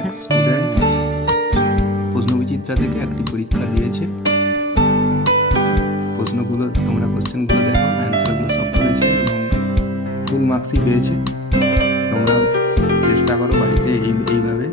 এক স্টুডেন্ট প্রশ্নবিচিত্রা থেকে একটি পরীক্ষা দিয়েছে। প্রশ্নগুলো তোমরা কোশ্চেনগুলো দেখো, অ্যান্সারগুলো সব করেছে এবং ফুল মার্কসই পেয়েছে। তোমরা চেষ্টা করো বাড়িতে এইভাবে